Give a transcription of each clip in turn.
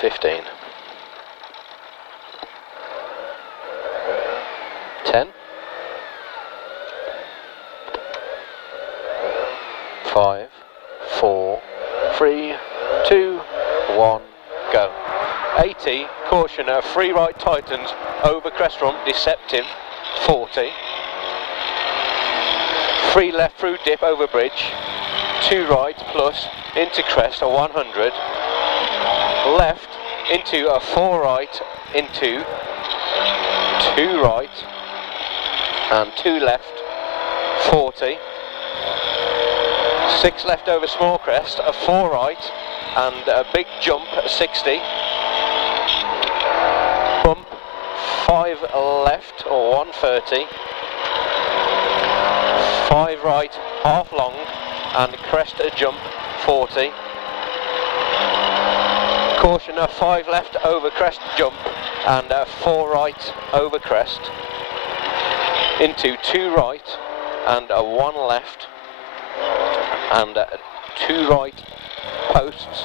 15. 10. 5, 4, 3, 2, 1, go. 80, caution, free right tightens, over crest rump, deceptive, 40. Free left through dip over bridge, 2 right plus, into crest, a 100. Left, into a 4 right, into 2 right, and 2 left, 40. 6 left over small crest, a 4 right, and a big jump, 60. Bump, 5 left, or 130. 5 right, half long, and crest a jump, 40. Caution, a 5 left over crest jump, and a 4 right over crest. Into 2 right, and a 1 left, and 2 right posts,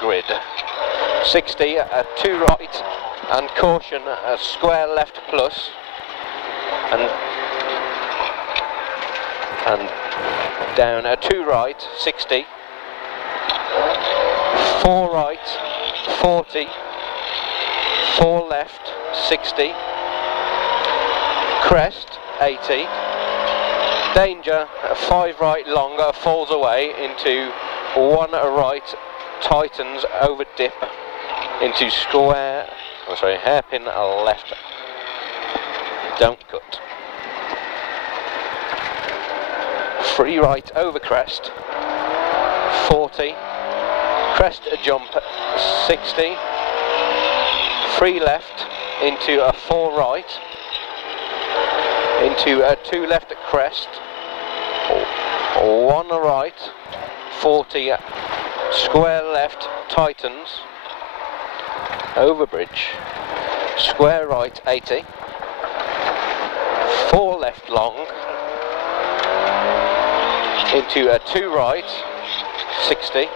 grid. 60, 2 right, and caution, a square left plus, and down, 2 right, 60, 4 right, 40, 4 left, 60, crest, 80, danger, 5 right longer, falls away into 1 right, tightens over dip, into square, hairpin left, don't cut. 3 right over crest, 40, crest jump, 60, 3 left into a 4 right, into a 2 left at crest, 1 right, 40, square left, tightens, over bridge, square right, 80, 4 left long, into a 2 right, 60,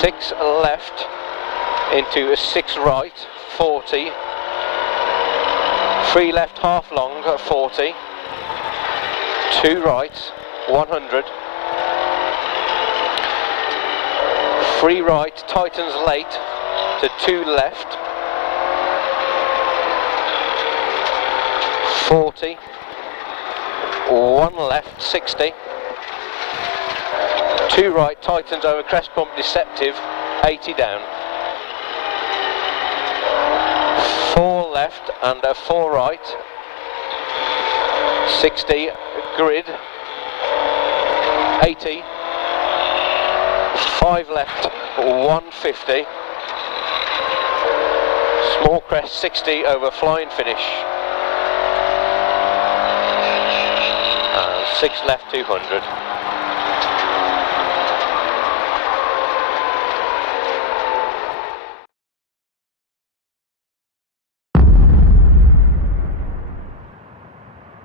6 left, into a 6 right, 40, 3 left half long, 40, 2 right, 100, 3 right, tightens late, to 2 left, 40, 1 left, 60, 2 right, tightens over crest bump, deceptive, 80 down, 4 left and a 4 right, 60, grid, 80, 5 left, 150, small crest, 60 over flying finish, 6 left, 200.